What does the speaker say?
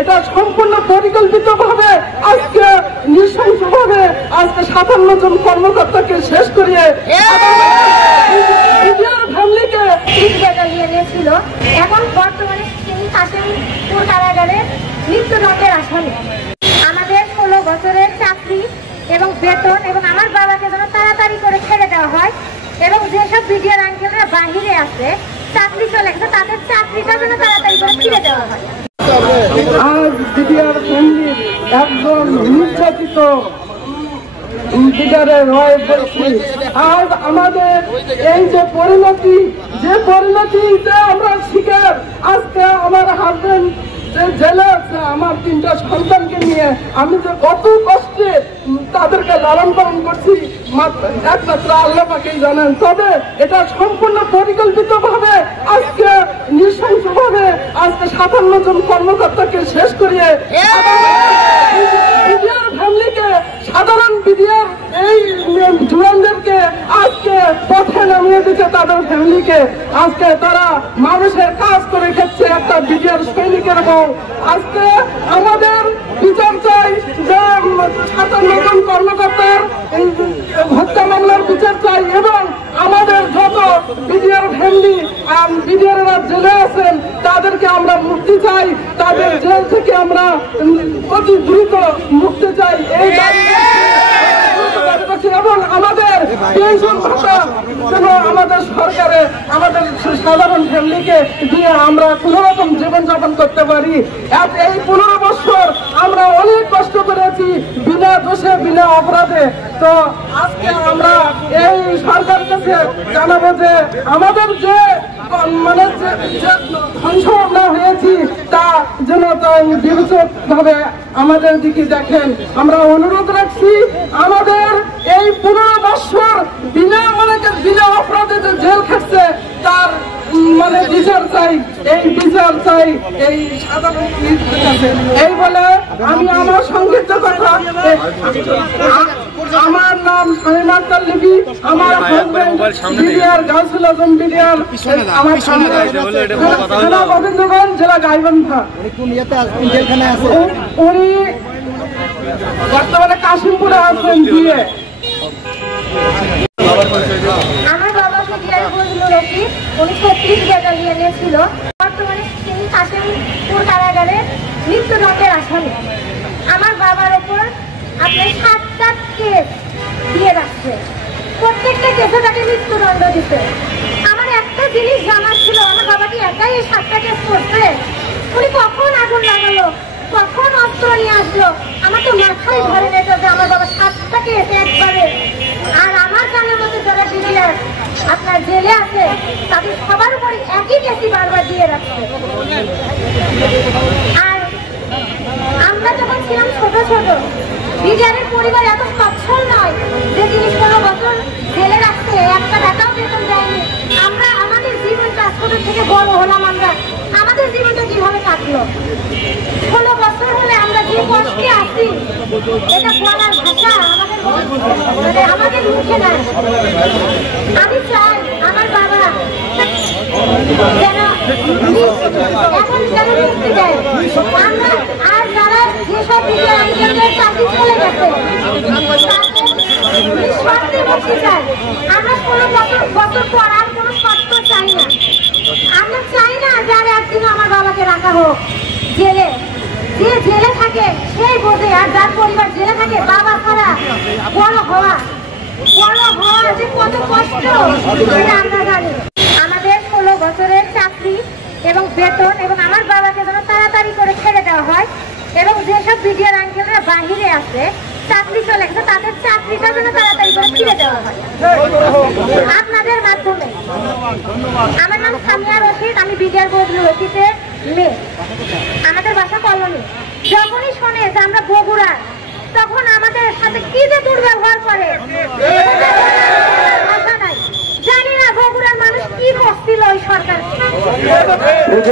এটা সম্পূর্ণ পরিকল্পিতভাবে আজকে নৃশংসভাবে আজকে 57 জন কর্মকর্তাকে শেষ করিয়ে ফ্যামিলিকে নিয়েছিল। এখন বর্তমানে তিনি কাশিমপুর কারাগারে মৃত্যুদণ্ডের আসামি। আমাদের 16 বছরের চাকরি এবং বেতন এবং আমার বাবাকে যেন তাড়াতাড়ি করে ছেড়ে দেওয়া হয় এবং যেসব বিডিআর আঙ্কেলরা বাহিরে আছে চাকরি চলে গেছে তাদের চাকরিটা যেন তাড়াতাড়ি করে ফিরে দেওয়া হয়। আজ বিডিআর ফ্যামিলির একজন নির্যাতিত বিডিআরের রয় বলছি, আজ আমাদের এই যে পরিণতিতে আমরা শিকার। আজকে আমার হাজবেন্ড যে জেলে আছে, আমার 3টা সন্তানকে নিয়ে আমি যে কত কষ্টে তাদেরকে লালন পালন করছি একমাত্র আল্লাহ পাকেই জানেন। তবে এটা সম্পূর্ণ পরিকল্পিতভাবে আজকে নৃশংসভাবে আজকে 57 জন কর্মকর্তাকে শেষ করিয়ে বিডিআর ফ্যামিলিকে, সাধারণ বিডিআর এই জুয়ানদেরকে আজকে পথে নামিয়ে দিচ্ছে। তাদের ফ্যামিলিকে আজকে তারা মানুষের কাজ করে খাচ্ছে একটা বিডিআর সৈনিকের বউ। আজকে আমাদের বিচার চাই যে 57 জন কর্মকর্তার হত্যা মামলার বিচার চাই এবং আমাদের যত বিডিআর ফ্যামিলি বিডিআররা জেলে আছেন তাদেরকে আমরা মুক্তি চাই, তাদের জেল থেকে আমরা অতি দ্রুত মুক্তি চাই। এই এবং আমাদের পেনশন ভাতা যেন আমাদের সরকারে আমাদের সাধারণ ফ্যামিলিকে দিয়ে আমরা কোন রকম জীবনযাপন করতে পারি। এই 15 বছর আমরা অনেক কষ্ট করেছি বিনা দোষে বিনা অপরাধে। তো আজকে আমরা এই সরকার কাছে জানাবো যে আমাদের যে মানে ধ্বংস আমরা হয়েছি তা যেন বিবেচক ভাবে আমাদের দিকে দেখেন। আমরা অনুরোধ রাখছি আমাদের এই 15 বছর বিনা অপরাধে যে জেল খাটছে তার বিচার চাই, এই বিচার চাই এই সাধারণ কাছে। এই বলে আমি আমার সংক্ষিপ্ত কথা, আমার নাম শামীমা আক্তার লিপি, আমার হাজবেন্ড বিডিআর গাউসুল আজম বিডিআর, আমার থানা গোবিন্দগঞ্জ, জেলা গাইবান্ধা। উনি বর্তমানে কাশিমপুরে আছেন দিয়ে। আমার বাবা বিডিআর বজলুর রশিদ, উনি 36 ব্যাটালিয়নে নিয়েছিল। বর্তমানে তিনি কাশিমপুর কারাগারে মৃত্যুদণ্ডের আসামি। আমার বাবার ওপর আপনার 7টা কেস দিয়ে রাখছে, প্রত্যেকটা কেসে তাকে মৃত্যুদণ্ড দিতে। আমার একটা জিনিস জানার ছিল, আমার বাবা কি একাই এই 7টা কেস করছে? উনি কখন আগুন লাগালো, কখন অস্ত্র নিয়ে আসলো? আমার তো মাথায় ধরে নেই যে আমার বাবা 7টা কেস একবারে। আর আমার জানার মতো যারা বিডিআর আপনার জেলে আছে তাদের সবার উপরে একই কেসই বারবার দিয়ে রাখছে। আর আমরা যখন ছিলাম ছোট বিডিআরের পরিবার এত সচ্ছল নয় যে তিনি 16 বছর জেলে রাখছে, একটা টাকাও বেতন দেয়নি। আমরা আমাদের জীবনটা ছোট থেকে বড় হলাম, আমরা আমাদের জীবনটা কিভাবে কাটলো? 16 বছর হলে আমরা যে কষ্টে আছি এটা বলার ভাষা আমাদের মুখে নাই। আমি চাই আমার বাবা যেন এখন যেন মুক্তি দেয়। আমরা আর যারা যেসব বিডিআর চাকরি চলে গেছে মুক্তি চাই। আমরা 16 বছর পর আর কোনো শর্ত চাই না। আমরা চাই না যে আর একদিন আমার বাবাকে রাখা হোক জেলে। যে জেলে থাকে সেই বোঝে, আর যার পরিবার জেলে থাকে বাবা ছাড়া বড় হওয়া যে কত কষ্ট সেটা আমরা জানি। আমাদের 16 বছরের চাকরি এবং বেতন এবং আমার বাবাকে যেন তাড়াতাড়ি করে ছেড়ে দেওয়া হয় এবং যেসব বিডিআর আঙ্কেলরা বাহিরে আছে চাকরি চলে গেছে তাদের চাকরিটা যেন তাড়াতাড়ি করে ফিরে দেওয়া হয় আপনাদের মাধ্যমে। আমার নাম সামিয়া রশিদ, আমি বিডিআর বজলুর রশিদের মেয়ে। আমাদের বাসা কলোনি। যখনই শোনে যে আমরা বগুড়া, তখন আমাদের সাথে কি যে দুর্ব্যবহার করে ভাষা নাই। জানি না বগুড়ার মানুষ কি করছিল ওই সরকার।